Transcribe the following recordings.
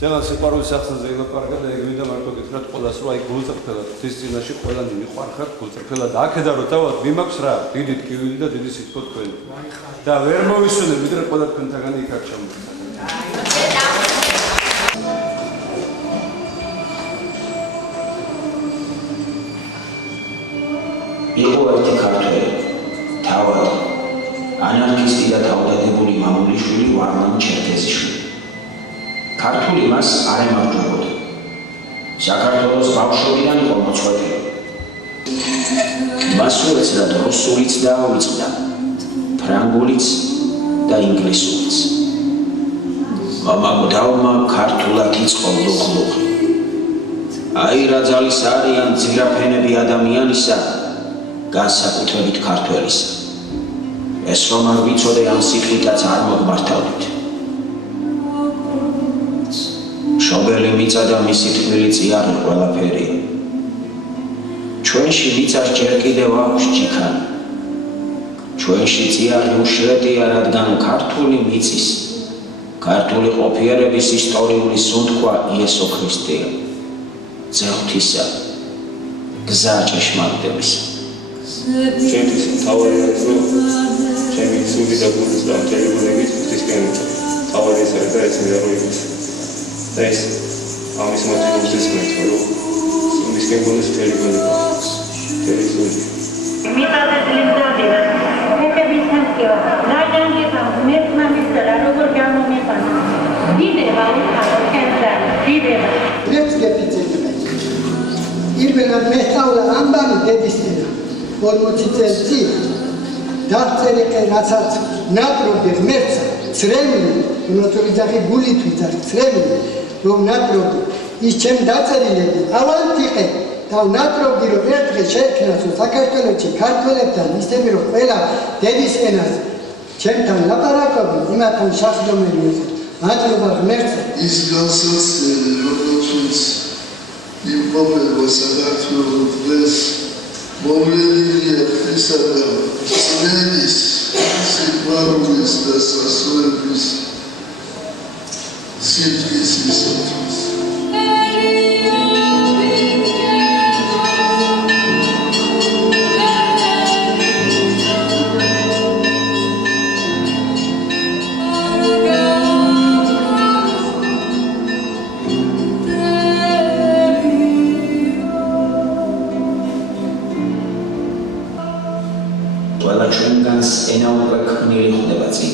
Ძალიან სიყვარულის ახსენზე ილაპარაკა და მინდა მარტო გითხრათ ყველას რომ აი გულწრფელად ღვთის წინაშე ყველანი მიყვარხართ გულწრფელად აქედან რომ თავად მიმაქვს რა დიდი ტკივილი და დიდი სიტყვა თქვენი და ვერ მოვისვენებ ვიდრე ყველა თქვენთაგანი იქ არ ჩამოვიდა იყო ერთი ქართველი თავად ანარქისტი და თავდადებული მამულიშვილი ვარლამ ჩერქეზიშვილი ქართული მას არ ემარჯვებოდა. საქართველოს ბავშვობიდან იყო მოწყვეტილი. მას უეცრად რუსულიც დაავიწყდა, ფრანგულიც და ინგლისურიც. მამაკდავმა ქართულად იწყო ლუხლუხი. აი რა ძალის არიან ძირაფენები ადამიანისა, განსაკუთრებით ქართველისა. ეს რომ არ ვიცოდე ამ სიტყვითაც არ მოგმართავდით. შობელი მიწა და მისი თქმილი წიარი ყველაფერი. ჩვენში მიწას ჯერ კიდევ აქვს ჯიქანი. ჩვენში წიარი უშლეტია, რადგან ქართული მიწის, ქართული ყოფიერების ისტორიული სუნთქვა იესო ქრისტეა. ძეღთისა, გზა ჭეშმარიტებისა. ჩემთვის მთავარი არის, რომ ჩემი სული და გულის დამწერლობებით ღვთისკენ თავად ეს არის და ეს მიღებების და ეს ამის მოტივების მეცნიერო რომ სულისკენ გულის თელეგრაფია თელესული მიტადებული მზადდება მეკების თანხია რაჯანგება მეთმამისლა როგორ გამომეყანა დიდება უხარო კენდა დიდება მეც გეფიცეთ ირბელად მესწავლა ამბანი დედისენა 40 წელს წინ დაწერე რასაც ნატრობი ღმერთსა ცრემლი ნოთური ძაღი გულით ვიძახ ცრემლი რომ ნატრობი ის ჩემ დაწერილები ავანტიყე და ნატრობი რომ ერთხელ შეექმნას საქართველოში ქართველებთან ისევე რომ ყველა დედის ენას ჩემთან ლაპარაკობენ იმათთან სასჯდომელი მადლობა ღმერთსა ის განსაცდელი რომელშიც იმყოფება საქართველოს დღეს მოვლენილია ღვთისა და წმინდის სიყვარულის და სასწაულების სიტყვის ისათვის. ყველა ჩვენგანს ენა უკვე ქმნილი ხდება წინ.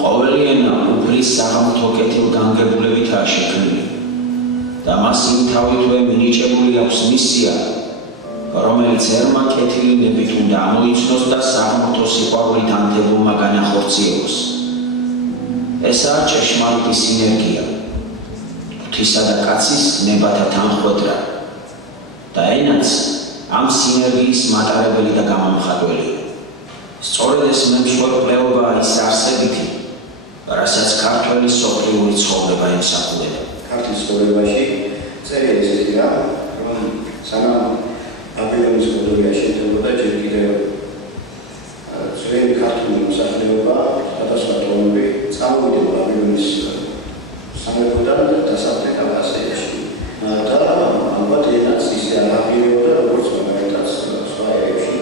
ყოველი ენა უფლის საღამოთო კეთილგანგებულებითაა შექმნილი და მას იმთავითვე მინიჭებული აქვს მისია, რომელიც ერმა კეთილინებით უნდა ამოიცნოს და საღამოთო სიყვარულით ანთებულმა განახორციელოს. ესაა ჭეშმარიტი სინერგია, ღვთისა და კაცის ნებათა თანხვედრა და ენაც ამ სინერგიის მატარებელი და გამომხატველია. სწორედ ეს მემსხვერპლეობაა ის არსებითი, რასაც ქართველი სოფლიური ცხოვრება ემსახურება. ქართლის ცხოვრებაში წერია ესეთია, რომ სანამ ბაბილონის კოლონია შედგებოდა ჯერ კიდევ ძველი ქართული მოსახლეობა სხვადასხვა ტომები წამოვიდა ბაბილონის სამეფოდან დასავლეთ აზიაში და ალბათ ენაც ისე არ აღიარებოდა როგორც მაგალითად სხვა ერებში.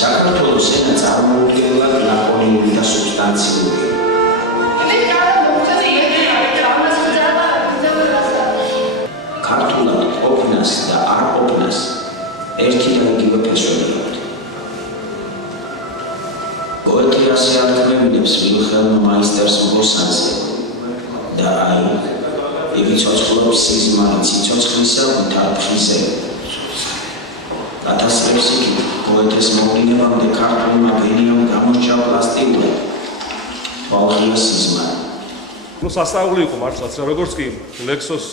საქართველოს ენა წარმოუდგენლად ლაკონიური და სუბსტანციურია. ქართულად ყოფნას და არ ყოფნას ერთი და იგივე ფესვები აქვთ. გოეთე ასე ართმევინებს ვილჰელმ მაისტერს მგლოსანზე და აი იგი ცოცხლობს სიზმარი ციცოცხლისა უთარფხიზე. 1000 წევს იგი პოეტის მოვლენებამდე ქართულმა გენიამ გამორჩა პლასტიკურად თვალღია სიზმარი. სასწაული იყო მართლაც, როგორც კი ლექსოს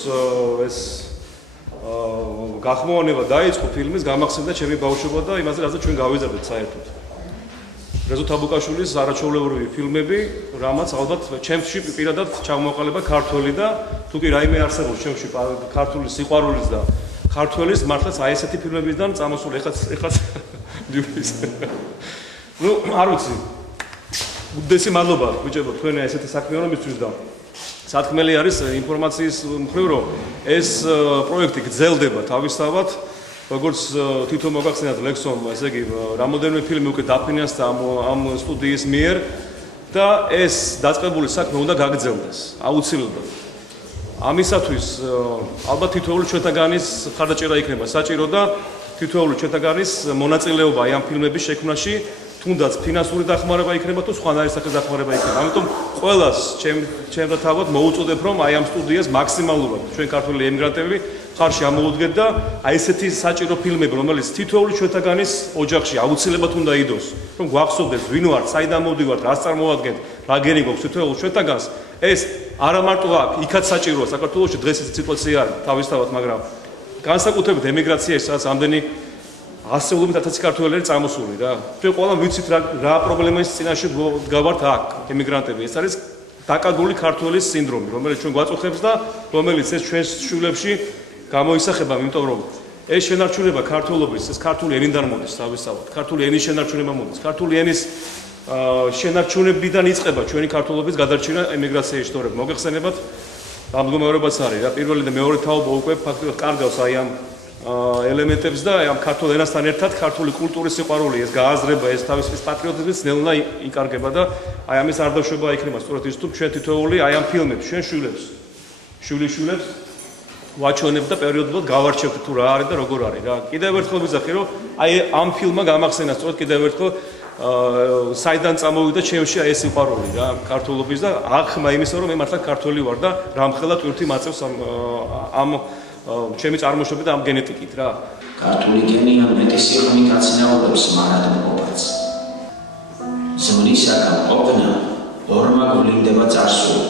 ეს გახმოვანება დაიწყო ფილმის, გამახსენდა ჩემი ბავშვობა და იმაზე, რაზეც ჩვენ გავიზარდეთ საერთოდ. რეზო თაბუკაშვილის არაჩვეულებრივი ფილმები, რამაც ალბათ ჩემში პირადად ჩამოყალიბა ქართველი და თუ კი რაიმე არსებობს ჩემში ქართული სიყვარულის და ქართველის მართლაც აი ესეთი ფილმებიდან წამოსული ეხაც დიურის. ნუ არ ვიცი. უდესი მადლობა ბიჭებო თქვენი ესეთი საქმიანობისთვის და სათქმელი არის ინფორმაციის მხრივ რომ ეს პროექტი გრძელდება თავისთავად როგორც თვითონ მოგახსენათ ლექსომ ესე იგი რამოდენიმე ფილმი უკვე დაფინანსდა ამ სტუდიის მიერ და ეს დაწყებული საქმე უნდა გაგრძელდეს აუცილებლად ამისათვის ალბათ თითოეული ჩვენთაგანის ხარდაჭერა იქნება საჭირო და თითოეული ჩვენთაგანის მონაწილეობა აი ამ ფილმების შექმნაში თუნდაც ფინანსური დახმარება იქნება თუ სხვანაირი სახის დახმარება იქნება. ამიტომ ყველას ჩემ და თავად მოუწოდებ რომ აი ამ სტუდიას მაქსიმალურად ჩვენ ქართული ემიგრანტები ხარში ამოუდგეთ და აი ესეთი საჭირო ფილმები რომელიც თითოეული ჩვენთაგანის ოჯახში აუცილებლად უნდა იდოს რომ გვახსოვდეს ვინ ვართ, საიდან მოვდივართ, რას წარმოვადგენთ, რა გენი გვაქვს თითოეულ ჩვენთაგანს ეს არა მარტო აქ იქაც საჭიროა საქართველოში დღეს ეს სიტუაცია არის თავისთავად მაგრამ განსაკუთრებით ემიგრაციაში სადაც ამდენი ასეულობით 1000 ქართველი არის წამოსული რა. ჩვენ ყველა ვიცით რა პრობლემის წინაშე გავართ აქ ემიგრანტები. ეს არის დაკარგული ქართველის სინდრომი, რომელიც ჩვენ გვაწუხებს და რომელიც ეს ჩვენს შვილებში გამოისახება, იმიტომ რომ ეს შენარჩუნება ქართველობის, ეს ქართული ენიდან მოდის თავისთავად. ქართული ენის შენარჩუნება მოდის. ქართული ენის შენარჩუნებიდან იწყება ჩვენი ქართველობის გადარჩენა ემიგრაციაში თორემ მოგეხსენებათ ამ მდგომარეობაც არის რა. პირველი და მეორე თაობა უკვე ფაქტობრივად კარგავს აი ამ ელემენტებს და ამ ქართულ ენასთან ერთად ქართული კულტურის სიყვარული ეს გააზრება ეს თავის პატრიოტიზმის ნელა იკარგება და აი ამის არ დაშვება იქნება სწორედ ის თუ ჩვენ თითოეული აი ამ ფილმებს ჩვენ შვილებს ვაჩვენებთ და პერიოდულად გავარჩევთ თუ რა არის და როგორ არის რა კიდევ ერთხელ ვიზახი რომ აი ამ ფილმმა გამახსენა სწორედ კიდევ ერთხელ საიდან წამოვიდა ჩემში აი ეს სიყვარული რა ქართულობის და აღხმა იმისა რომ მე მართლა ქართველი ვარ და რამხელა ტვირთი მაწევს ამ ჩემი წარმოშობით და ამ გენეტიკით რა. ქართული გენია მეტი სიღრმით აცნაურებს მარად მყოფაც. ზმნისაგან ყოფნა ორმა გულინდება წარსული.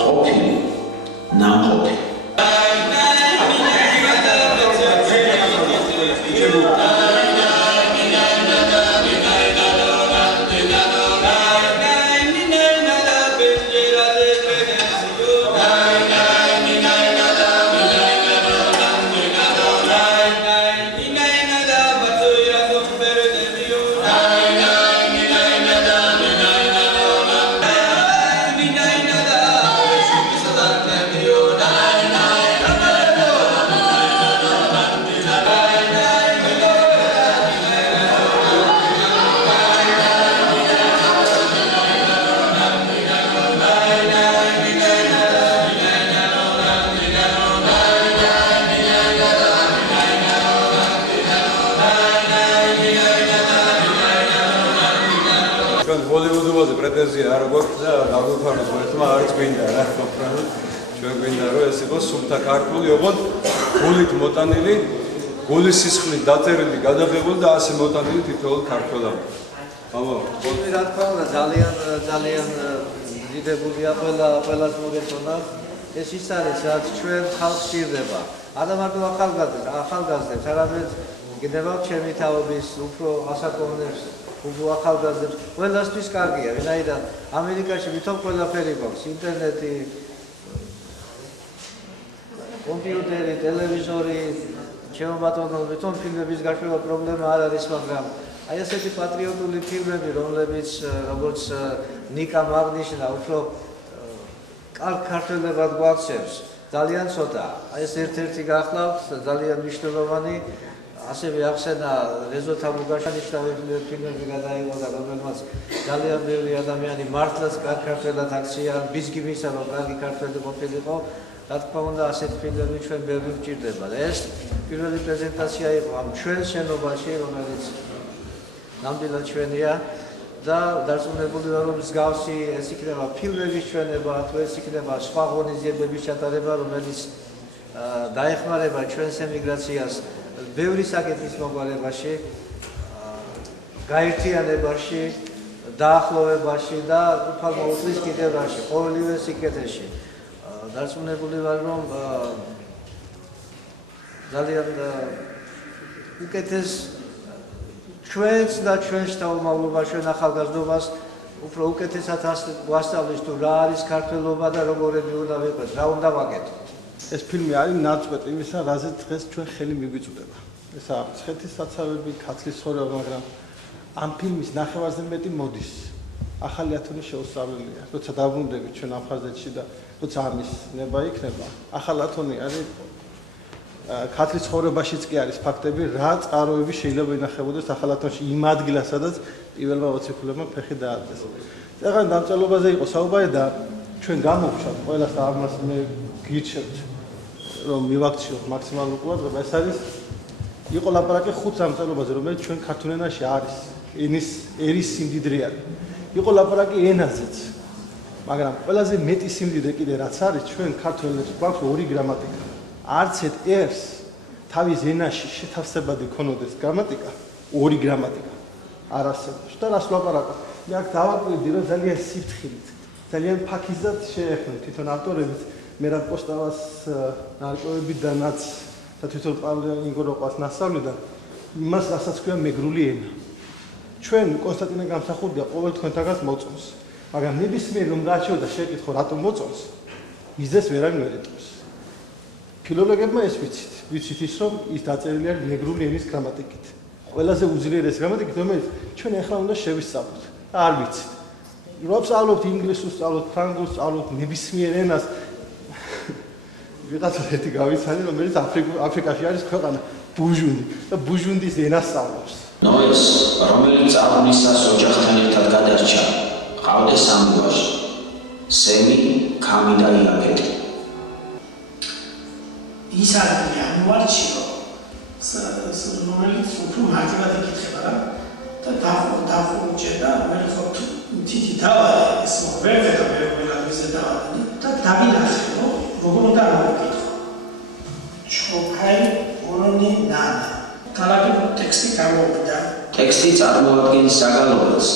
ყოფილი, ნამყოფი. პრეტენზია არ გვაქვს და დაგვიფაროს ერთმა არც გვინდა რა უბრალოდ ჩვენ გვინდა რომ ეს იყოს სულთა ქართული ოღონდ გულით მოტანილი გულის სისხლით დაწერილი გადაღებული და ასე მოტანილი თითოეულ ქართველად. აბა რა თქმა უნდა ძალიან დიდებულია ყველას მოგეწონა ეს ის არის რაც ჩვენ ხალხს სჭირდება. არა მარტო ახალგაზრდებს არამედ გინდება ჩემი თაობის უფრო ასაკოვნებს უგო ახალგაზრდებს ყველასთვის კარგია ვინაიდან ამერიკაში ვითომ ყველაფერი გვაქვს ინტერნეტი კომპიუტერი ტელევიზორი ჩემო ბატონო ვითომ ფილმების გაშვება პრობლემა არ არის მაგრამ აი ესეთი პატრიოტული ფილმები რომლებიც როგორც ნიკა მაგნიშნა უფრო ქართველებად გვაქცევს ძალიან ცოტა აი ეს ერთ-ერთი გახლავთ ძალიან მნიშვნელოვანი ასევე ახსენა რეზო თაბუკაშვილის ფილმები გადაიღო და რომელმაც ძალიან ბევრი ადამიანი მართლაც ქართველად აქცია ბიზგიმისა რომ კარგი ქართველი ყოფილიყო რა თქმა უნდა ასეთ ფილმები ჩვენ ბევრი გვჭირდება და ეს პირველი პრეზენტაცია იყო ამ ჩვენ შენობაში რომელიც ნამდვილად ჩვენია და დარწმუნებული ვარ რომ მსგავსი ეს იქნება ფილმების ჩვენება თუ ეს იქნება სხვა ღონისძიებების ჩატარება რომელიც დაეხმარება ჩვენს ემიგრაციას ბევრი საკითხის მოგვარებაში, გაერთიანებაში, დაახლოვებაში და უფალ მოუწვის კიდევაში, ყოველივე სიკეთეში. დარწმუნებული ვარ, რომ ძალიან უკეთეს ჩვენს და ჩვენ შთამომავლობას, ჩვენ ახალგაზრდობას უფრო უკეთესად ვასწავლის თუ რა არის ქართველობა და როგორები უნდა ვიყოს, რა უნდა ვაკეთოთ. ეს ფილმი არის ნაწყვეტ იმისა, რაზეც დღეს ჩვენ ხელი მიგვიწვდება. ესა მცხეთის საცავები, ქართლის ცხოვრება, მაგრამ ამ ფილმის ნახევარზე მეტი მოდის. ახალი ათონი შეუსწავლელია. როცა დაბრუნდებით ჩვენ აფხაზეთში და როცა ამის ნება იქნება, ახალი ათონი არის ქართლის ცხოვრებაშიც კი არის ფაქტები, რა წყაროები შეიძლება ინახებოდეს ახალ ათონში იმ ადგილას, სადაც პირველმა მოციქულებმა ფეხი დაადგეს. წეგან დამწერლობაზე იყო საუბარი და ჩვენ გამოვშავთ ყველას და ამას მე გირჩევთ, რომ მივაქციოთ მაქსიმალურ ყურადღება. ეს არის იყო ლაპარაკი 5 დამწერლობაზე, რომელიც ჩვენ ქართულ ენაში არის. ერის სიმდიდრე არის. იყო ლაპარაკი ენაზეც. მაგრამ ყველაზე მეტი სიმდიდრე კიდე რაც არის, ჩვენ ქართულ ენაში გვაქვს 2 გრამატიკა. არც ერთ ერს თავის ენაში შეთავსებადი ქონოდეს გრამატიკა, 2 გრამატიკა არ არსებობს. და რას ვლაპარაკობ? მე აქ დავაკვირდი, რომ ძალიან სიფრთხილით, ძალიან ფაქიზად შეეხნენ თვითონ ავტორებიც, მერაბ კოსტავას ნარკვევებიდანაც და თვითონ პავლე ინგოროყვას ნასწავლიდან იმას, რასაც ქვია მეგრული ენა. ჩვენ კონსტანტინე გამსახურდია ყოველ თქვენთაგანს მოწონს, მაგრამ ნებისმიერ რომ გაჩვენა შეკითხო რატომ მოწონს, მიზეზს ვერავინ ვერ ეტყვის. ფილოლოგებმა ეს ვიცით ის რომ ის დაწერილი არის მეგრული ენის გრამატიკით. ყველაზე უძლიერეს გრამატიკით, რომელიც ჩვენ ახლა უნდა შევისწავლოთ. არ ვიცით. რომ სწავლობთ ინგლისურს, სწავლობთ ფრანგულს, სწავლობთ ნებისმიერ ენას. ვიღაცა ერთი გავიცანი, რომელიც აფრიკაში არის ქვეყანა ბუჟუნდი და ბუჟუნდის ენას სწავლობს. ნოეს, რომელიც ავნისას ოჯახთან ერთად გადარჩა, ყავდეს ამგვარში. სემი, ქამი და იაფეთი. ის არის იანვარში, რომელიც უფრო მარტივად იკითხება რა და დახურჭე და მე ხო თითი დავარი ეს ვერ ვეღებიზე დავარი და დავინახე რომ როგორ უნდა მოვიკითხო. ჩოქაი ორონი ნანა. ქალაქი ტექსტი გამოვიდა. ტექსტი წარმოადგენს საგალობელს,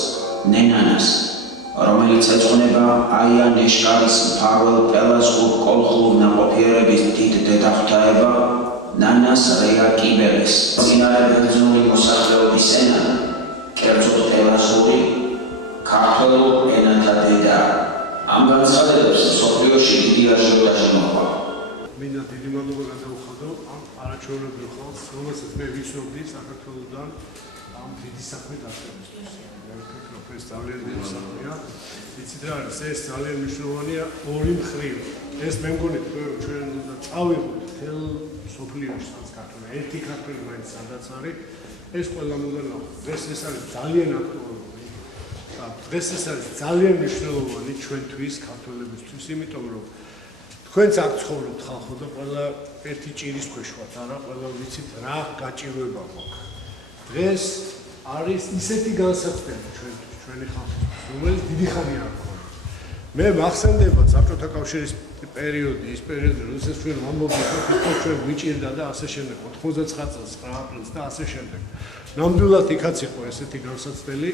ნენანას, რომელიც ეძღვნება აია ნეშკარის მფარველ პელაზღურ კოლხურ ნაყოფიერების დიდ დედაღვთაება ნანას რეა კიბერეს. მდინარე ბერძნული მოსახლეობის ენა, კერძოდ პელაზღური, ქართველურ ენათა დედა. ამ განცხადებას მსოფლიოში დიდი აჟიოტაჟი მოჰყვა. მინდა დიდი მადლობა გადავუხადო ამ არაჩვეულებრივ ხალხს, რომელსაც მე ვიცნობდი საქართველოსთან ამ დიდი საქმე დასწრებისთვის. მე ვფიქრობ, ეს ძალიან დიდი საქმეა. იცით რა არის, ეს ძალიან მნიშვნელოვანია ორი მხრივ. ეს მე მგონი ჩვენ უნდა წავიღოთ თელ სოფლიოში სადაც ქართული, ერთი ქართველი მაინც სადაც არის, ეს ყველა უნდა ნახოთ. დღეს ეს არის ძალიან აქტუალური და დღეს ეს არის ძალიან მნიშვნელოვანი ჩვენთვის, ქართველებისთვის, იმიტომ რომ თქვენც აქ ცხოვრობთ ხალხო და ყველა ერთი ჭირის ქვეშ ვართ, არა, ყველა ვიცით რა გაჭირვება გვაქვს. დღეს არის ისეთი განსაცდელი ჩვენი ხალხისთვის, რომელიც დიდი ხანია არ ქონდა. მე მახსენდება საბჭოთა კავშირის პერიოდი, ის პერიოდი, როდესაც ჩვენ ვამბობთ, რომ ჩვენ გვიჭირდა და ასე შემდეგ, 99 წელს 9 აპრილს და ასე შემდეგ. ნამდვილად იქაც იყო ესეთი განსაცდელი,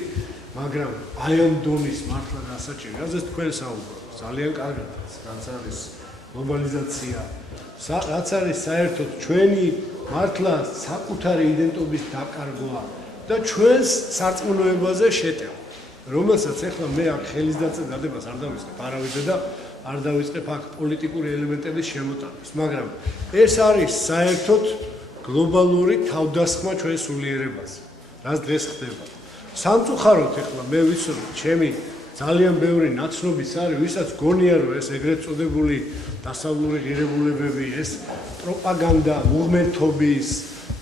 მაგრამ აი ამ დონის მართლა გასაჭირი, რაზეც თქვენ საუბრობთ, ძალიან კარგად რაც არის გლობალიზაცია, რაც არის საერთოდ ჩვენი მართლა საკუთარი იდენტობის დაკარგვა და ჩვენს სარწმუნოებაზე შეტევა, რომელსაც ახლა მე აქ ხელის დადებას არ დავიწყებ არავითარ და არ დავიწყებ აქ პოლიტიკური ელემენტების შემოტანას, მაგრამ ეს არის საერთოდ გლობალური თავდასხმა ჩვენ სულიერებაზე, რაც დღეს ხდება. სამწუხაროდ ახლა მე ვიცნობ, ჩემი ძალიან ბევრი ნაცნობიც არის, ვისაც გონია რომ ეს ეგრეთ წოდებული დასავლური ღირებულებები, ეს პროპაგანდა, მუღმერთობის,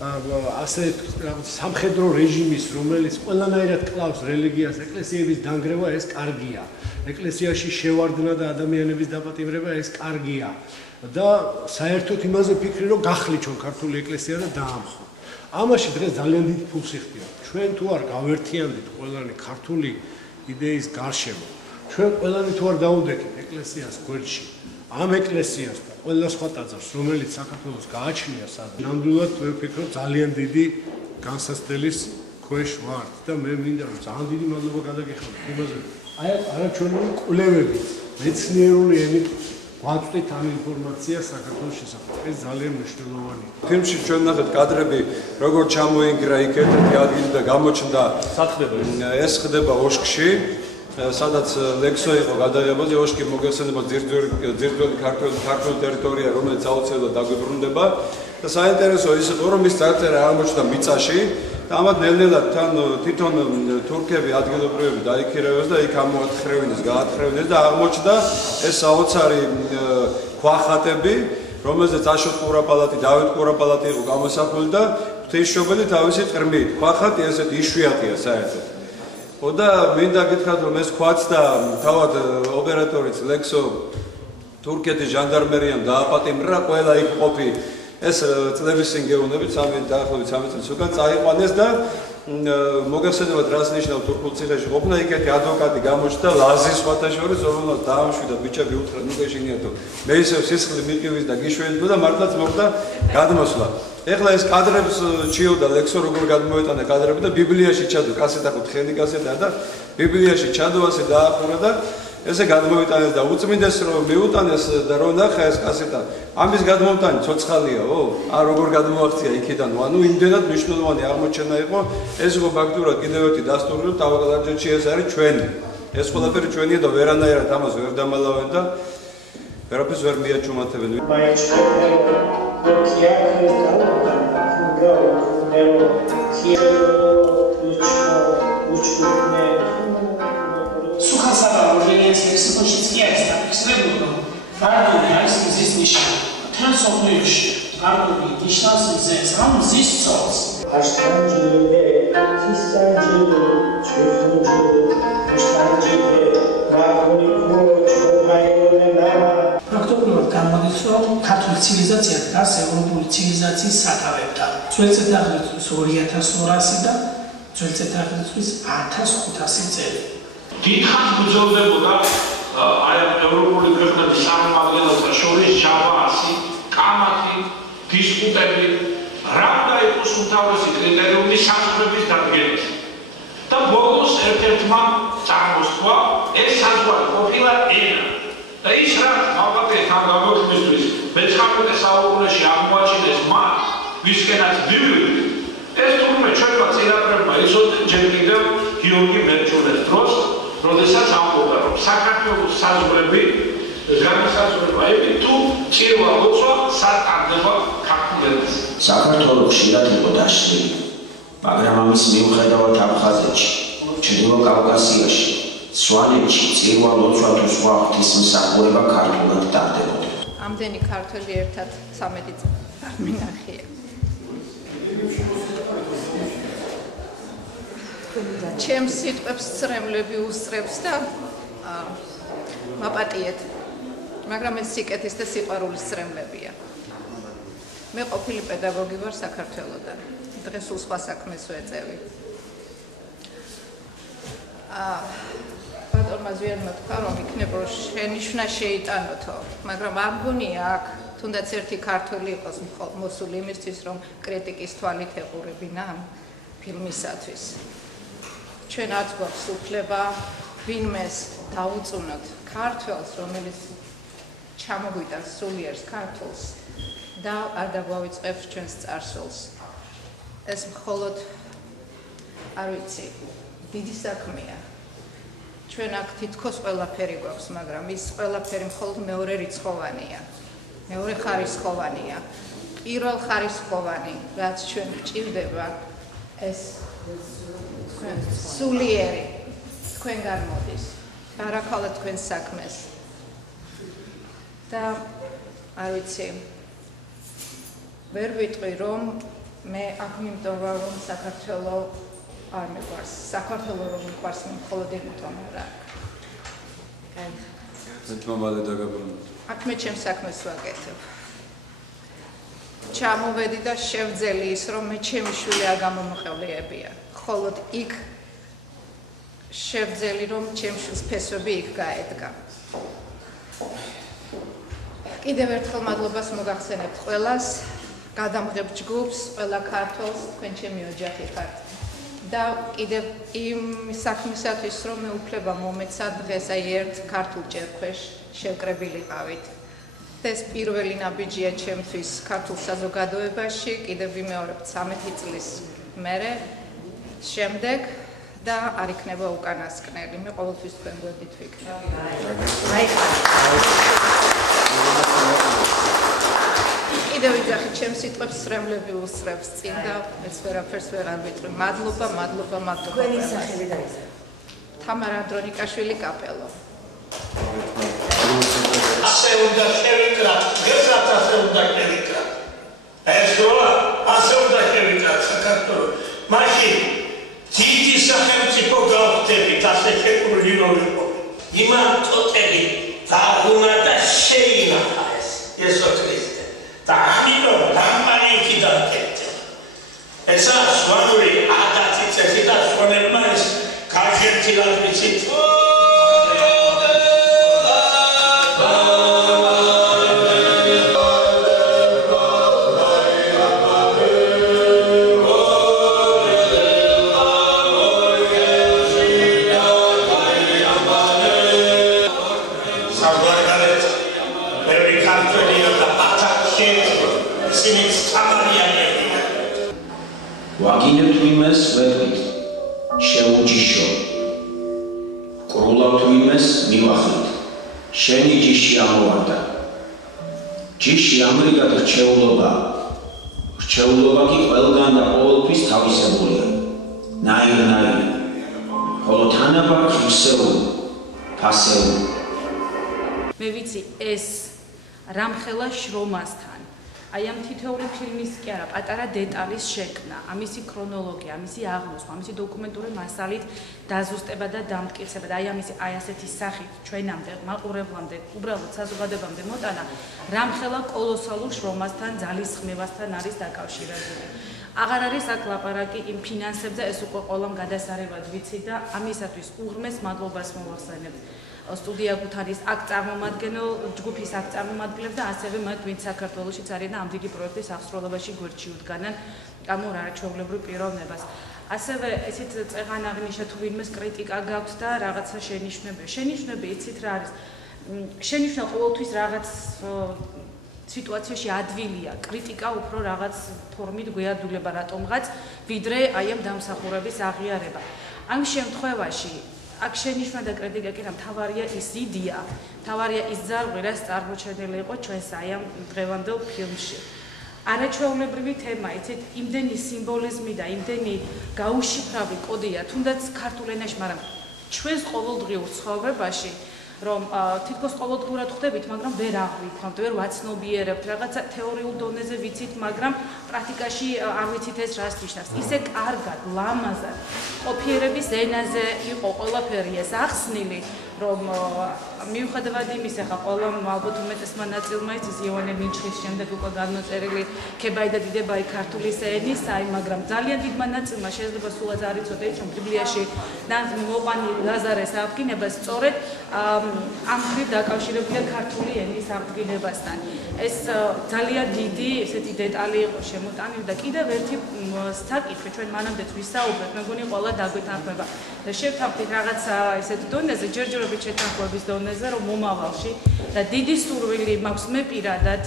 ასე რაღაც სამხედრო რეჟიმის, რომელიც ყველანაირად კლავს რელიგიას, ეკლესიების დანგრევა, ეს კარგია. ეკლესიაში შევარდნა და ადამიანების დაპატიმრება, ეს კარგია. და საერთოდ იმაზე ფიქრი რომ გახლი ჩვენ ქართული ეკლესია და დაამხო. ამაში დღეს ძალიან დიდი ფულს იხდია. ჩვენ თუ არ გავერთიანდით ყველანი ქართული იდეის გარშემო, ჩვენ ყველანი თუ არ დაუდექით ეკლესიას გვერდში, ამ ეკლესიასთან, ყველა სხვა ტაძარს, რომელიც საქართველოს გააჩნია სადაც. ნამდვილად მე ვფიქრობ ძალიან დიდი განსაცდელის ქვეშ ვართ და მე მინდა რომ ძალიან დიდი მადლობა გადაგიხადოთ იმაზე. აი არაჩვენური კვლევები, მეცნიერული ენით ვაწვდით ამ ინფორმაციას საქართველოს შესახებ. ეს ძალიან მნიშვნელოვანია. ფილმში ჩვენ ნახეთ კადრები, როგორ ჩამოინგრა იქ ერთი ადგილი და გამოჩნდა სათხდება ეს ხდება ოშკში, სადაც ლექსო იყო გადაღებაზე, ოშკი მოგეხსენება ძირძველი ქართული ტერიტორია, რომელიც აუცილებლად დაგვიბრუნდება და საინტერესო ის იყო, რომ ის წარწერა აღმოჩნდა მიწაში და ამათ ნელ-ნელა თვითონ თურქები ადგილობრივები დაიქირავეს და იქ ამოათხრევინეს, გაათხრევინეს და აღმოჩნდა ეს საოცარი ქვახატები, რომელზეც აშოტ ყურაპალატი, დავით ყურაპალატი იყო გამოსახული და ღვთისმშობელი თავისი წრმით. ქვახატი ესეთი იშვიათია საერთოდ. და მინდა გითხრათ, რომ ეს ქვაც და თავად ოპერატორიც ლექსო თურქეთის ჟანდარმერიამ დააპატიმრა ყველა იქ ყოფი ეს წლების წინ გეუბნებით, დაახლოებით 3 წლის უკან წაიყვანეს და მოგეხსენებათ რას ნიშნავს თურქულ ციხეში ყოფნა, იქეთი ადვოკატი გამოჩნდა ლაზის სხვათა შორის, რომელსაც დაამშვიდა ბიჭები უთხრა ნუ გეშინიათო. მე ისევ სისხლი მიყივის და გიშვენდო და მართლაც მოხდა გადმოსვლა. ეხლა ეს კადრებს ჩიოდა ლექსო როგორ გადმოეტანა კადრები და ბიბლიაში ჩადო, კასეტა ხო თხელი კასეტა და ბიბლიაში ჩადო ასე დაახურა და ესე გადმოიტანეს და უწმინდეს რომ მიუტანეს და რომ ნახა ეს კასეტა ამის გადმოვტანი ცოცხალიაო ან როგორ გადმოაქცია იქიდან ანუ იმდენად მნიშვნელოვანი აღმოჩენა იყო ეს იყო ფაქტურად კიდევ ერთი დასტური რომ თავგადარჯეთში ეს არის ჩვენი ეს ყველაფერი ჩვენია და ვერანაირად ამას ვერ დამალავენ და ვერაფერს ვერ მიაჩუმათებენ Sukhasava organizatsiya ekspertizasiya ekspertizasiya Garduni არის მზის ნიშანი. თან სოფლიოში გარდუნი ნიშნავს მზეს, ამ მზის წოლს. აშტანჯილე, ქისტანჯილე, ჩვენჯილე, აშტანჯილე, გარდუნი ქუჩო, გაიოლენა. პრაქტიკულად გამოდის, რომ ქართული ცივილიზაცია დგას ევროპული ცივილიზაციის სათავებთან. ძველი წელთაღრიცხვის 2200 და ძველი წელთაღრიცხვის 1500 წელი. დიდხანს გრძელდებოდა აი ევროპული ქვეყნების წარმომადგენელთა შორის ჯავასი, კამათი, დისპუტები, რა უნდა იყოს უმთავრესი კრიტერიუმი საზღვრების დადგენის. და ბოლოს ერთ-ერთმა წარმოსთქვა ეს საზღვარი ყოფილა ენა. და ის რაც ხალხებს ამ გამოთქმისთვის მე-19 საუკუნეში აღმოაჩინეს მათ, ვისკენაც მივიდით, ეს თურმე ჩვენმა წინაპრებმა იცოდნენ ჯერ კიდევ გიორგი მერჩულეს დროს, როდესაც ამბობდა, რომ საქართველოს საზღვრები განსაზღვრებები თუ წირვა ლოცვა სატარდება ქართულ ენაზე. საქართველო ხშირად იყო დაშლილი, მაგრამ ამის მიუხედავად აფხაზეთში, ჩრდილო კავკასიაში, სვანეთში წირვა ლოცვა თუ სხვა ღვთისმსახურება ქართულად ტარდებოდა. ამდენი ქართველი ერთად 13 წელი არ მინახია. ჩემს სიტყვებს სწრემლები უსწრებს და მაპატიეთ. მაგრამ ეს სიკეთის და სიყვარულის სწრემლებია. მე ყოფილი პედაგოგი ვარ საქართველოდან. დღეს სხვა საქმეს ვეწევი. ბატონმა ზვიადმა თქვა, რომ იქნება რომ შენიშვნა შეიტანოთო, მაგრამ არ მგონია აქ თუნდაც ერთი ქართველი იყოს მოსული იმისთვის, რომ კრიტიკის თვალით ეყურებინა ამ ფილმისათვის. ჩვენ არც გვაქვს უფლება ვინმეს დაუწუნოთ ქართველს, რომელიც ჩამოგვიტანს სულიერს ქართულს და არ დაგვავიწყებს ჩვენს წარსულს. ეს მხოლოდ არ ვიცი, დიდი საქმეა. ჩვენ აქ თითქოს ყველაფერი გვაქვს, მაგრამ ის ყველაფერი მხოლოდ მეორე რიცხოვანია. მეორე ხარისხოვანია. პირველ ხარისხოვანი, რაც ჩვენ გვჭირდება, ეს სულიერი თქვენგან მოდის. ბარაქალlah თქვენს საქმეს. და არ ვიცი, ვერ ვიტყვი, რომ მე აქ მიმდევრ რომ საქართველოს არ მეყვარს. საქართველოს რომ მეყვარს, მხოლოდ იმიტომ რა. მეთმამალე დაგაბრუნოთ. აქ მე ჩემს საქმეს ვაკეთებ. ჩამოვედი და შევძელი ის, რომ მე ჩემი შვილი არ გამომოყევლიებია. ხოლოდ იქ შევძელი, რომ ჩემს შვილს ფესვები იქ გაედგა. კიდევ ერთხელ მადლობას მოგახსენებთ ყველას, გადამღებ ჯგუფს, ყველა ქართველს, თქვენ ჩემი ოჯახი ხართ. და კიდევ იმ საქმისათვის რომ მე უფლება მომეცა დღეს აი ერთ ქართულ ჭერქვეშ შევკრებილიყავით. ეს პირველი ნაბიჯია ჩემთვის ქართულ საზოგადოებაში, კიდევ ვიმეორებთ 13 წლის მერე შემდეგ და არ იქნება უკანასკნელი. მე ყოველთვის თქვენ გვერდით ვიქნები. კიდევ ვიძახი ჩემს სიტყვებს სრემლები უსწრებს წინ და მეც ვერაფერს ვეღარ ვიტყვი. მადლობა, მადლობა, მადლობა. თქვენი სახელი და ისა. თამარა ანდრონიკაშვილი კაპელო. ასე უნდა შევიკრათ, დღესაც ასე უნდა შევიკრათ. ეს როა ასე უნდა შევიკრათ საქართველოს. მაშინ დიდი სახელმწიფო გავხდებით, ასე შეკრული რომ იყო. იმან ტოტები და უნდა და შეინახა ეს იესო ქრისტე. და ამიტომ გამპანიքի დაკეთე. ესა სვანური ადათი წესი და სვანებმა ეს გაჟერთი ლაგვიცით. ვაგინებთ ვინმეს ვეთქვით, შეუჯიშო. კრულავთ ვინმეს მივახლით, შენი ჯიში ამოვარდა. ჯიში ამრიგად რჩეულობა. რჩეულობა კი ყველგან და ყოველთვის თავისებულია. ნაირ-ნაირი. ხოლო თანაბარ ხვისეული, ფასეული. მე ვიცი ეს რამხელა შრომასთან აი ამ თითოეული ფილმის კი არა, პატარა დეტალის შექმნა, ამისი ქრონოლოგია, ამისი აღმოსვლა, ამისი დოკუმენტური მასალით დაზუსტება და დამტკიცება და აი ასეთი სახით ჩვენამდე, მაყურებლამდე, უბრალოდ საზოგადოებამდე მოტანა რამხელა კოლოსალურ შრომასთან, ძალისხმევასთან არის დაკავშირებული. აღარ არის აქ ლაპარაკი იმ ფინანსებზე, ეს უკვე ყველამ გადასარევად ვიცი და ამისათვის უღრმეს მადლობას მოვახსენებ. სტუდია გუთარის აქ წარმომადგენელ ჯგუფის აქ წარმომადგენლებს და ასევე მათ ვინც საქართველოშიც არიან და ამ დიდი პროექტის აღსრულებაში გვერდში უდგანან ამ არაჩვეულებრივ პიროვნებას. ასევე ესეთ წეღან აღნიშნეთ თუ ვინმეს კრიტიკა გაქვთ და რაღაცა შენიშვნები. შენიშვნები იცით რა არის? შენიშვნა ყოველთვის რაღაც სიტუაციაში ადვილია, კრიტიკა უფრო რაღაც ფორმით გვეადვილება რატომღაც, ვიდრე აი ამ დამსახურების აღიარება. ამ შემთხვევაში აქ შენიშვნა და კრიტიკა კი რა მთავარია ის იდეა, მთავარია ის ძარღვი, რაც წარმოჩენილი იყო ჩვენს აი ამ დღევანდელ ფილმში. არაჩვეულებრივი თემა, იცით, იმდენი სიმბოლიზმი და იმდენი გაუშიფრავი კოდია, თუნდაც ქართულ ენაში, მაგრამ ჩვენს ყოველდღიურ ცხოვრებაში, რომ თითქოს ყოველდღურად ხვდებით, მაგრამ ვერ აღვიქვამთ, ვერ ვაცნობიერებთ, რაღაცა თეორიულ დონეზე ვიცით, მაგრამ პრაქტიკაში არ ვიცით ეს რას ნიშნავს. ისე კარგად, ლამაზად, ყოფიერების ენაზე იყო ყველაფერი ეს ახსნილი, რომ მიუხედავად იმისა, ხა ყველამ ალბათ უმეტესმა ნაწილმა იცის იოანე მინჩხის შემდეგ უკვე განმოწერილი ქებაი და დიდებაი ქართულის ენისაი, მაგრამ ძალიან დიდმა ნაწილმა შეიძლება სულაც არ იცოდა ის, რომ ბიბლიაში მოყვანი ლაზარეს აღდგინება სწორედ ამ მხრივ დაკავშირებულია ქართული ენის აღდგინებასთან. ეს ძალიან დიდი ესეთი დეტალი იყო შემოტანილი და კიდევ ერთი საკითხი ჩვენ მანამდეც ვისაუბრეთ, მეგონი ყველა დაგვეთანხმება და შევთანხმდით რაღაცა ესეთ დონეზე, ჯერჯერობით შეთანხმების დონეზე, რომ მომავალში და დიდი სურვილი მაქვს მე პირადად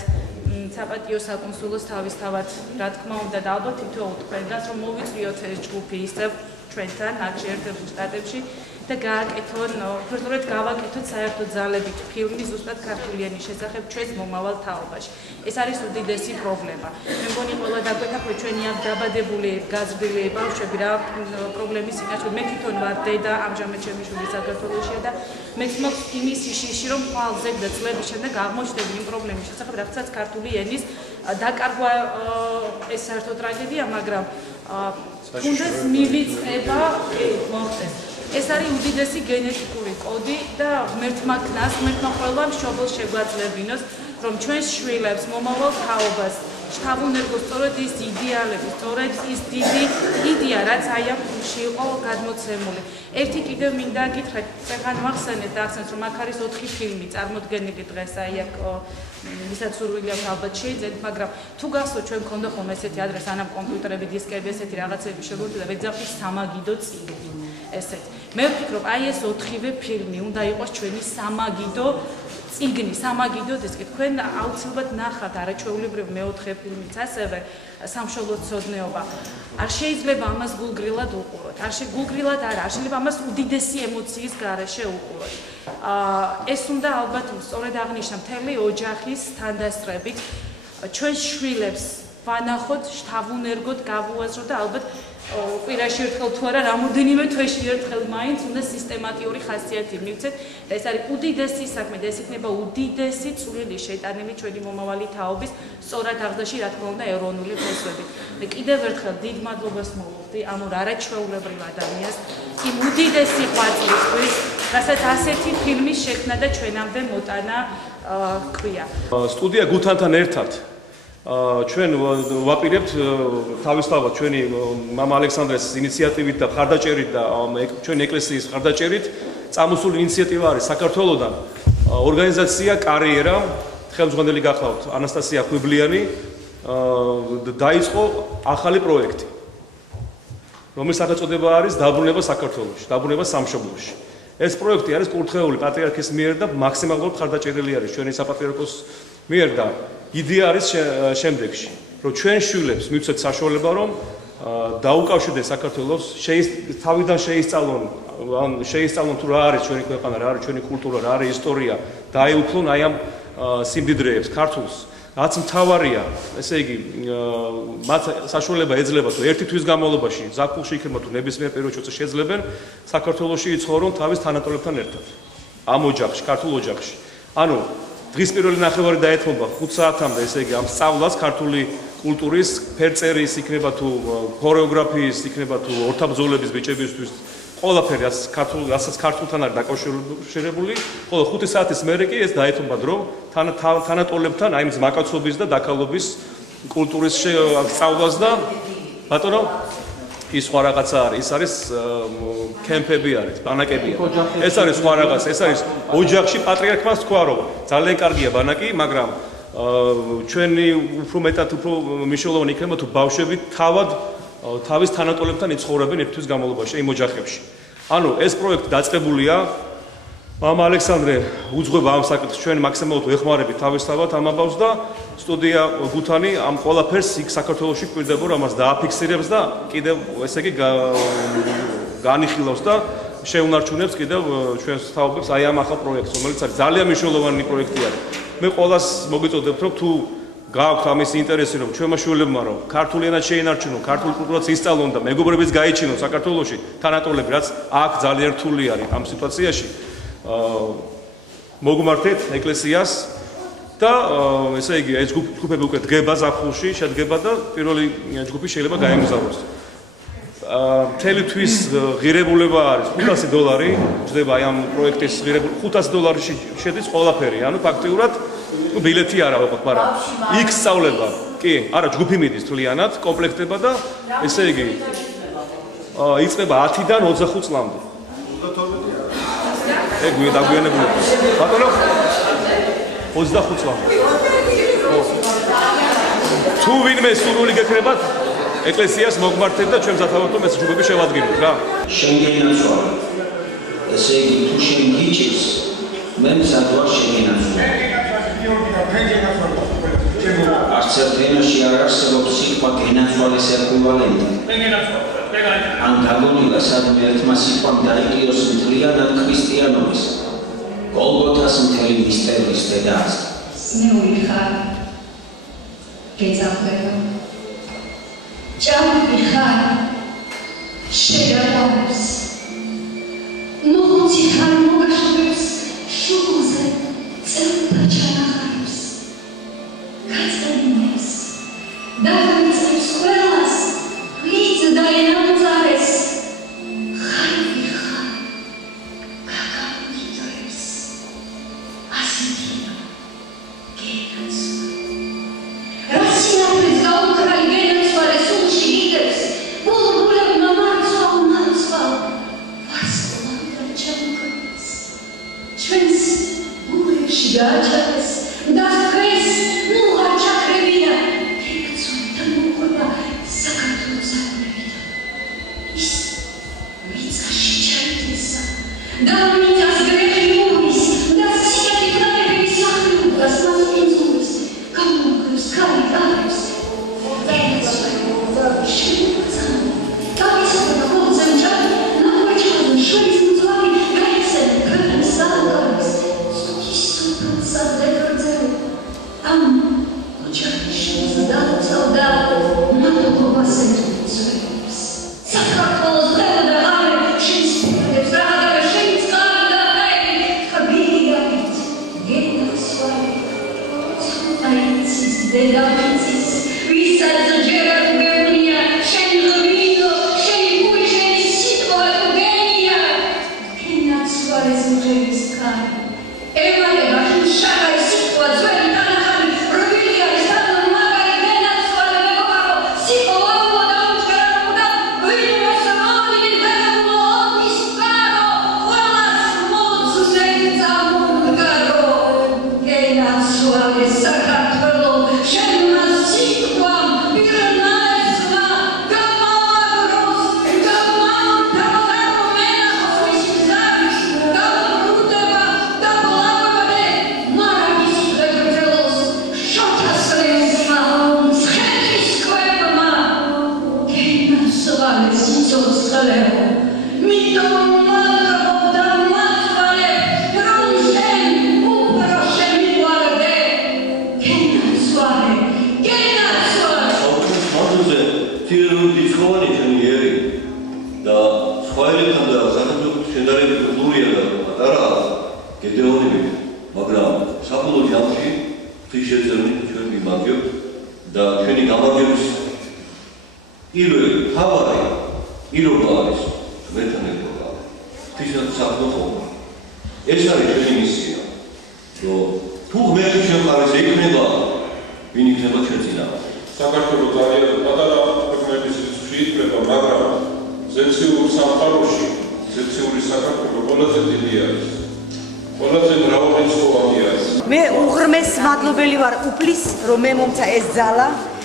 საპატიო საკონსულოს თავისთავად, რა თქმა უნდა და ალბათ თითოეულ თქვენგანს, რომ მოვიწვიოთ ეს ჯგუფი ისევ ჩვენთან აქ შეერთებულ შტატებში და გააკეთონ, უბრალოდ გავაკეთოთ საერთო ძალებით ფილმი ზუსტად ქართული ენის შესახებ ჩვენს მომავალ თაობაში. ეს არის უდიდესი პრობლემა. მე მგონი ყველა დაგვეთანხმეთ ჩვენი აქ დაბადებული გაზრდილი ბავშვები რა პრობლემის წინაშე მე თვითონ ვარ დედა, ამჟამად ჩემი შვილი საქართველოშია და მეც მაქვს იმის შიში რომ ხვალ ზეგ და წლების შემდეგ აღმოჩნდები იმ პრობლემის შესახებ, რაღაცაც ქართული ენის დაკარგვა ეს საერთო ტრაგედია, მაგრამ თუნდაც მივიწყება მოხდეს. ეს არის უდიდესი გენეტიკური კოდი და ღმერთმა ქნას, ღმერთმა ყველამ მშობელს შეგვაძლებინოს, რომ ჩვენს შვილებს მომავალ თაობას შთაგუნერგოს სწორედ ის იდეალები, სწორედ ის დიდი იდეა, რაც აი ამ ფილმში იყო გადმოცემული. ერთი კიდევ მინდა გითხრათ, წეგან მახსენეთ და ახსენეთ, რომ აქ არის 4 ფილმი წარმოდგენილი დღეს, აი აქ ვისაც სურვილი აქვს ალბათ შეიძლება, მაგრამ თუ გახსოვთ ჩვენ გქონდა ხოლმე ესეთი ადრე სანამ კომპიუტერები, დისკები, ესეთი რაღაცები შეგვიძლია ვეძახით სამაგიდო წიგნი. ესეთ. მე ვფიქრობ, აი ეს 4-ვე ფილმი უნდა იყოს ჩვენი სამაგიდო წიგნი, სამაგიდო დისკი. თქვენ აუცილებლად ნახავთ არაჩვეულებრივ მეოთხე ფილმიც ასევე სამშობლოცოდნეობა. არ შეიძლება ამას გულგრილად უყუროთ. არ გულგრილად არა, არ შეიძლება ამას უდიდესი ემოციის გარეშე უყუროთ. ეს უნდა ალბათ სწორედ აღნიშნა მთელი ოჯახის თანდასწრებით ჩვენ შვილებს ვანახოთ, შთავუნერგოთ, გავუაზროთ და ალბათ კვირაში ერთხელ თუ არა, რამოდენიმე თვეში ერთხელ მაინც უნდა სისტემატიური ხასიათი მივცეთ და ეს არის უდიდესი საქმე და ეს იქნება უდიდესი წვლილი შეტანილი ჩვენი მომავალი თაობის სწორად აღზრდაში, რა თქმა უნდა, ეროვნული ფესვები. მე კიდევ ერთხელ დიდ მადლობას მოვუხდი ამ არაჩვეულებრივ ადამიანს იმ უდიდესი ყვაწლისთვის, რასაც ასეთი ფილმის შექმნა და ჩვენამდე მოტანა ჰქვია. სტუდია გუთანთან ერთად ჩვენ ვაპირებთ თავისთავად ჩვენი მამა ალექსანდრეს ინიციატივით და ხარდაჭერით და ჩვენი ეკლესიის ხარდაჭერით წამოსული ინიციატივა არის საქართველოსდან ორგანიზაცია კარიერა ხელმძღვანელი გახლავთ ანასტასია ხვიბლიანი დაიწყო ახალი პროექტი რომლის სახელწოდება არის დაბრუნება საქართველოში, დაბრუნება სამშობლოში. ეს პროექტი არის კურთხეული პატრიარქის მიერ და მაქსიმალურად ხარდაჭერილი არის ჩვენი საპატრიარქოს მიერ და იდეა არის შემდეგში, რომ ჩვენ შვილებს მივცეთ საშუალება, რომ დაუკავშირდეს საქართველოს, თავიდან შეისწავლონ თუ რა არის ჩვენი ქვეყანა, რა არის ჩვენი კულტურა, რა არის ისტორია, დაეუფლონ აი ამ სიმდიდრეებს, ქართულს. რაც მთავარია, ესე იგი, მათ საშუალება ეძლება თუ ერთი თვის განმავლობაში ზაფხულში იქნება თუ ნებისმიერ პერიოდში როცა შეძლებენ საქართველოში იცხოვრონ თავის თანატოლებთან ერთად. ამ ოჯახში, ქართულ ოჯახში. ანუ დღის პირველი ნახევარი დაეთმობა 5 საათამდე, ესე იგი, ამ სწავლას ქართული კულტურის, ფერწერის, იქნება თუ ქორეოგრაფიის, იქნება თუ ორთაბრძოლების ბიჭებისთვის, ყველაფერი, რასაც ქართულთან არის დაკავშირებული, ხოლო 5 საათის მერე კი ეს დაეთმობა დრო თანატოლებთან, აი ეს მაკაცობის და დაკალობის კულტურის სწავლას და ბატონო ის სხვა რაღაცა არის, ის არის კემპები არის, ბანაკები. ეს არის სხვა რაღაცა, ეს არის ოჯახში პატრიარქმა თქვა რომ ძალიან კარგია ბანაკი, მაგრამ ჩვენი უფრო მეტად უფრო მნიშვნელოვანი იქნება თუ ბავშვები თავის თანატოლებთან იცხოვრებენ ერთ თვის განმავლობაში იმ ოჯახებში. ანუ ეს პროექტი დაწყებულია მამა ალექსანდრე უძღვება ამ საკითხს ჩვენ მაქსიმალურად ვეხმარებით თავისთავად ამ ამბავს და სტუდია გუთანი ამ ყველაფერს იქ საქართველოში კვირდება რომ ამას დააფიქსირებს და კიდევ ესე იგი განიხილავს და შეუნარჩუნებს კიდევ ჩვენს თაობებს აი ამ ახალ პროექტს რომელიც არის ძალიან მნიშვნელოვანი პროექტი არის. მე ყველას მოგიწოდებთ რომ თუ გააქვთ ამის ინტერესი რომ ჩვენმა შვილებმა რომ ქართული ენა შეინარჩუნონ, ქართული კულტურაც ისწავლონ და მეგობრებიც გაიჩინონ საქართველოში თანატოლები რაც აქ ძალიან რთული არის ამ სიტუაციაში. მოგმართეთ ეკლესიას და ესე იგი ეს ჯგუფები უკვე დგება ზაფხულში, შედგება და პირველი ჯგუფი შეიძლება გაემგზავროს. მთელი თვის ღირებულება არის $500, ჯდება აი ამ პროექტის ღირებულება $500-ში შედის ყველაფერი, ანუ ფაქტიურად ბილეთი არა ვაყოთ, მაგრამ იქ სწავლება, კი, არა ჯგუფი მიდის თლიანად, კომპლექტება და ესე იგი იწყება 10-დან 25 წლამდე. ეგვი დაგვიანებული. ბატონო 25 წლამდე. თუ ვინმე სურვილი გექნებათ ეკლესიას მოგმართეთ და ჩვენ მზათავართ რომ ეს ჯგუფები შევადგინოთ რა. შენგენაცვალა. ესე იგი თუ შენ გიჭირს მე მზად ვარ შენგენაცვალა. არც ერთ ენაში არ არსებობს სიტყვა გენაცვალის ეკვივალენტი. ან დაგონილა სადმე ერთმა სიტყვამ დაიკიოს მთლიანად ქრისტიანობის გოლგოთას მთელი მისტერიის დედას. სნეული ხარ გეძახება ჭამები ხარ შეგარდამებს მოხუცი ხარ მოგაშობებს შუბლზე წელთა ჩანახარებს გაწედინებს დაღმიწებს ყველას მის დაენამწარეს ხარი ხარ გაგამიტებს ასეთია გენაც რასინა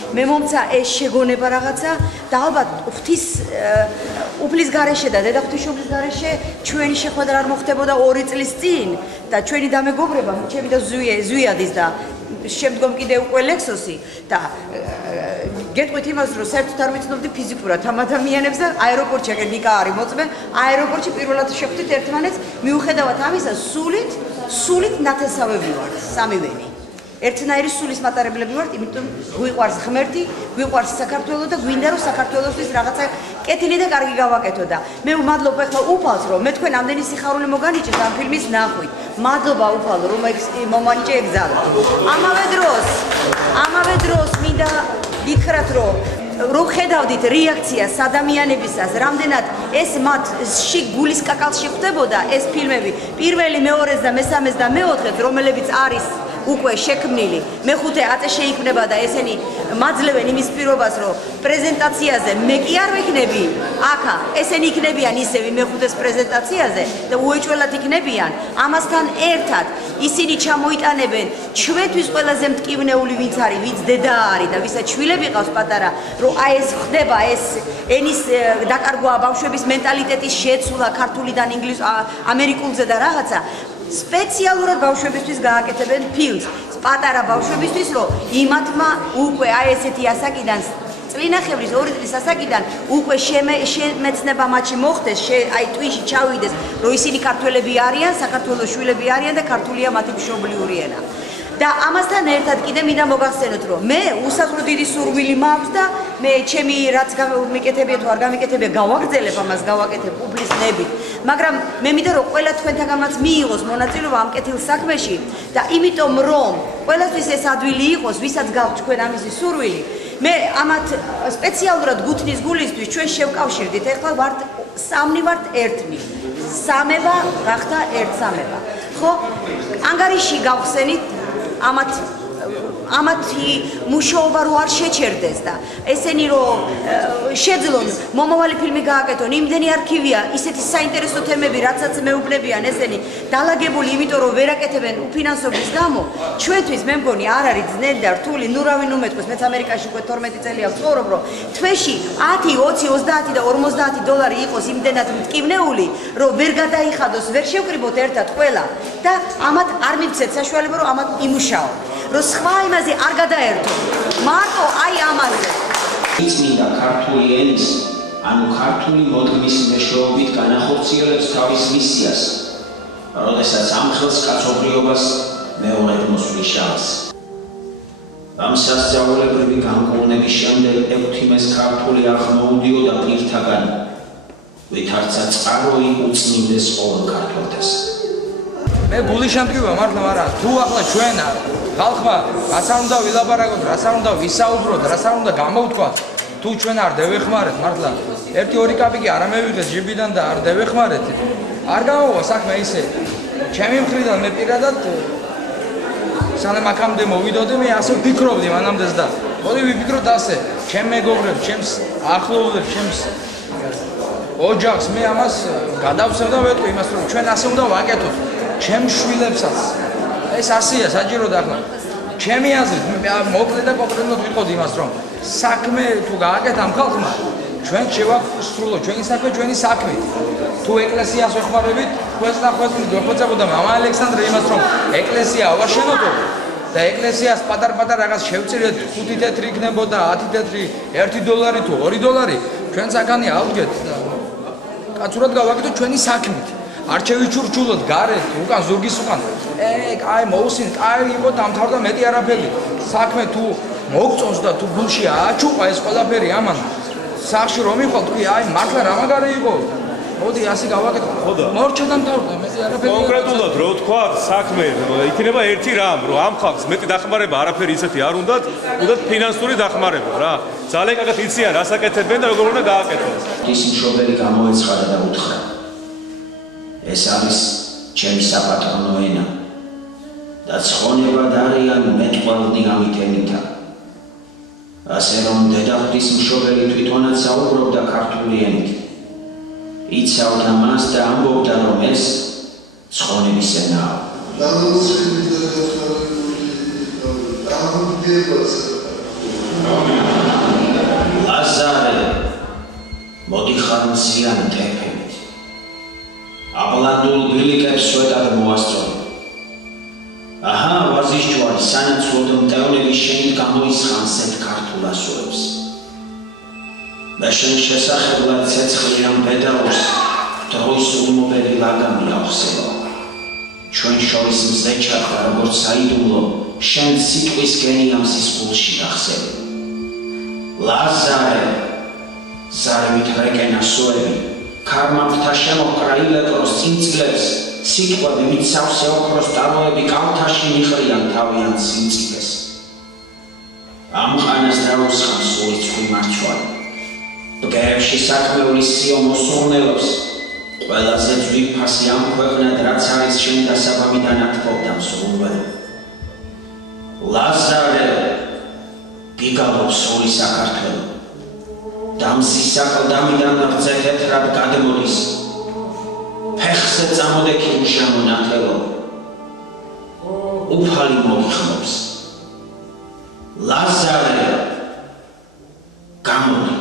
მე მომცა ეს შეგონება რაღაცა და ალბათ ღვთის უფლის გარეშე და დედა ღვთისმშობლის გარეშე ჩვენი შეხვედრა არ მოხდებოდა 2 წლის წინ და ჩვენი დამეგობრება ჩემი და ზვიადის და შემდგომ კიდე უკვე ლექსოსი და გეტყვით იმას რომ საერთოდ არ ვიცნობდი ფიზიკურად ამ ადამიანებს და აეროპორტში ეგ ნიკა არის მოწმე აეროპორტში პირველად შეხვდით ერთმანეთს მიუხედავად ამისა სულით ნათესავები ვართ სამივენი ერთნაირი სულის მატარებლები ვართ, იმიტომ გვიყვარს ღმერთი, გვიყვარს საქართველო და გვინდა რომ საქართველოსთვის რაღაცა კეთილი და კარგი გავაკეთო და მე ვმადლობ ახლა უფალს რომ მე თქვენ ამდენი სიხარული მოგანიჭეთ ამ ფილმის ნახვით. მადლობა უფალო რომ მომანიჭე ეგზალა. ამავე დროს მინდა გითხრათ რომ ხედავდით რეაქციას ადამიანებისას, რამდენად ეს მათში გულის კაკალში ხდებოდა ეს ფილმები, პირველი, მეორეს და მესამეს და მეოთხეს, რომელებიც არის უკვე შექმნილი. მეხუთე აწე შეიქმნება და ესენი მაძლევენ იმის პირობას, რომ პრეზენტაციაზე მე კი არ ვიქნები, აქა ესენი იქნებიან ისევ მეხუთეს პრეზენტაციაზე და უეჭველად იქნებიან. ამასთან ერთად ისინი ჩამოიტანებენ ჩვენთვის ყველაზე მტკივნეული ვინც არის, ვინც დედა არის და ვისაც შვილები ყავს პატარა, რომ აი ეს ხდება ეს ენის დაკარგვა, ბავშვების მენტალიტეტის შეცვლა ქართულიდან ამერიკულზე და რაღაცა სპეციალურად ბავშვებისთვის გააკეთებენ ფილმს, პატარა ბავშვებისთვის, რომ იმათმა უკვე აი ესეთი ასაკიდან წლინახევრის 2 წლის ასაკიდან უკვე შემეცნება მათში მოხდეს, აი ტვინში ჩავიდეს, რომ ისინი ქართველები არიან, საქართველოს შვილები არიან და ქართულია მათი მშობლიური ენა. და ამასთან ერთად კიდე მინდა მოგახსენოთ, რომ მე უსახრო დიდი სურვილი მაქვს და მე ჩემი რაც გამიკეთებია თუ არ გამიკეთებია გავაგრძელებ ამას, გავაკეთებ უფლის ნებით. მაგრამ მე მინდა რომ ყველა თქვენთაგანაც მიიღოს მონაწილეობა ამ კეთილ საქმეში და იმიტომ რომ ყველასთვის ეს ადვილი იყოს, ვისაც გაქვთ თქვენ ამისი სურვილი, მე ამათ სპეციალურად გუთნის გულისთვის ჩვენ შევკავშირდით. ეხლა სამნი ვართ ერთნი. სამება გახდა ერთსამება. ხო? ანგარიში გავხსენით ამათი მუშაობა რო არ შეჩერდეს და ესენი რო შეძლონ მომავალი ფილმი გააკეთონ, იმდენი არქივია, ისეთი საინტერესო თემები, რაცაც მეუბნებიან ესენი დალაგებული, იმიტომ რომ ვერ აკეთებენ უფინანსობის გამო, ჩვენთვის მე მგონი არ არის ძნელი და რთული, ნუ რავი ნუ მეთქოს, მეც ამერიკაში უკვე 12 წელია ვცხოვრობ, რომ თვეში 10, 20, 30 და 50 დოლარი იყოს იმდენად მტკივნეული, რომ ვერ გადაიხადოს, ვერ შევკრიბოთ ერთად ყველა და ამათ არ მივცეთ საშუალება, რომ ამათ იმუშაო. რომ სხვა იმაზე არ გადაერთო. მარტო აი ამაზე. წმინდა ქართული ენის, ანუ ქართული მოდგმის მეშვეობით განახორციელებს თავის მისიას, როდესაც ამხელს კაცობრიობას მეორედ მოსვლის შანსს. ამ სასწაულებრივი განკურნების შემდეგ ექვთიმეს ქართული აღმოუდიოდა პირთაგან, ვითარცა წყაროი უწმინდეს ყოველ ქართველთას. მე გული შემდგება მართლა, მაგრამ თუ ახლა ჩვენ ხალხმა რაც არ უნდა ვილაპარაკოთ, რაც არ უნდა ვისაუბროთ, რაც არ უნდა გამოვთქვათ, თუ ჩვენ არ დევეხმარეთ, მართლა 1-2 კაპიკი არ ამევიღეთ ჯიბიდან და არ დევეხმარეთ, არ გამოვა საქმე ისე. ჩემი მხრიდან მე პირადად სანამ აქამდე მოვიდოდი, მე ასე ვფიქრობდი მანამდეც და მოდი ვიფიქროთ ასე, ჩემ მეგობრებს, ჩემს ახლობლებს, ჩემს ოჯახს მე ამას გადავცემ და ვეტყვი იმას, რომ ჩვენ ასე უნდა ვაკეთოთ. ჩემ შვილებსაც ეს ასეა საჭიროდ ახლა ჩემი აზრით მოკლედ და კონკრეტულად ვიყოთ იმას რომ საქმე თუ გააკეთ ამ ხალხმა ჩვენ შევასრულო ჩვენი საქმე ჩვენი საქმით თუ ეკლესიას ვეხმარებით ყველს და ყველს გვეხოცებოდა მამა ალექსანდრე იმას რომ ეკლესია ავაშენოთ და ეკლესიას პატარ-პატარ რაღაც შევწირეთ 5 თეთრი იქნებოდა 10 თეთრი $1 თუ $2 ჩვენ საგანი ავდგეთ კაცურად გავაკეთოთ ჩვენი საქმით. არ შევიჩურჩულოთ გარეთ, უკან ზურგის უკან. კაი მოусინთ, კაი იყო დამთავრდა მეტი არაფერი. საქმე თუ მოგწონს და თუ გულში აჩუყა ეს ყველაფერი ამან. სახში რომ იყო თქვი, აი მართლა რა მაგარი იყო. მოდი ასე გავაკეთო. მორჩა დამთავრდა მეტი არაფერი. კონკრეტულად რო თქვა, საქმე იქნება ერთი რამ, რომ ამ ხალხს მეტი დახმარება არაფერი ისეთი არ უნდათ, უნდათ ფინანსური დახმარება რა. ძალიან კარგად იციან რას აკეთებენ და როგორ უნდა გააკეთოს. ის მშობელი გამოეცხადა და უთხრა. ეს არის ჩემი საპატრონო ენა და ცხონებად არიან მეტყველდი ამით ენითა. ასე რომ დედაღვთის მშობელი თვითონაც საუბრობდა ქართული ენით. იცავდა მას და ამბობდა, რომ ეს ცხონების ენაა. ლაზარე, მოდიხარ მზიან თეფებით. აბლანდულ ბილიკებს სვეტად მოასწორი. აჰა, ვაზისჯვარი, სანაცვლოდ მტევნები შენით გამოისხამს ერთ ქართულ ასოებს. და შენ შესახებლად ცეცხლიან ბედაურს დროის ულმობელი ლაგამი ავხსება. ჩვენ შორის მზეჩად და როგორც საიდუმლო, შენ სიტყვის გენიამ სისხლში გახსები. ლაზარე, ზარევით რეკენა სოები, ქარმამთა შემოყრა ილეტროს წინწილებს, სიტყვები მიცავსე ოქროს დაროები კალთაში მიხრიან თავიანთ სიმწიფეს. ამ ხანას დაუსხამს უიწყვი მარცვალი. ბგერებში საქმეული სიო მოსურნელობს, ყველაზე ძვირფასი ამ ქვეყნად, რაც არის შენ დასაბამიდან ათბობდა მსურველი. ლაზარე, გიგალობს სული საქართველო. დამსის საყლდამიდან რძე თეთრად გადმოდის. ფეხზე წამოდექი უშამო ნათელო. უფალი მოგიხმობს. ლაზარე, გამოდი.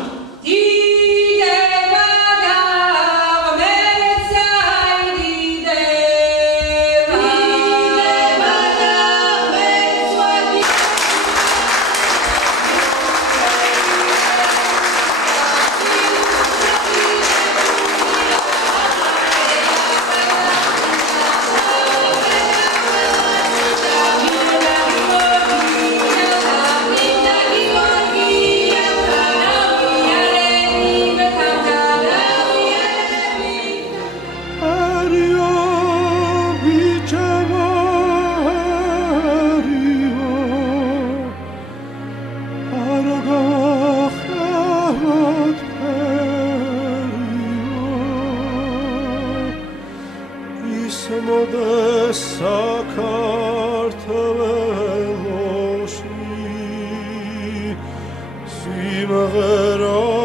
Simagera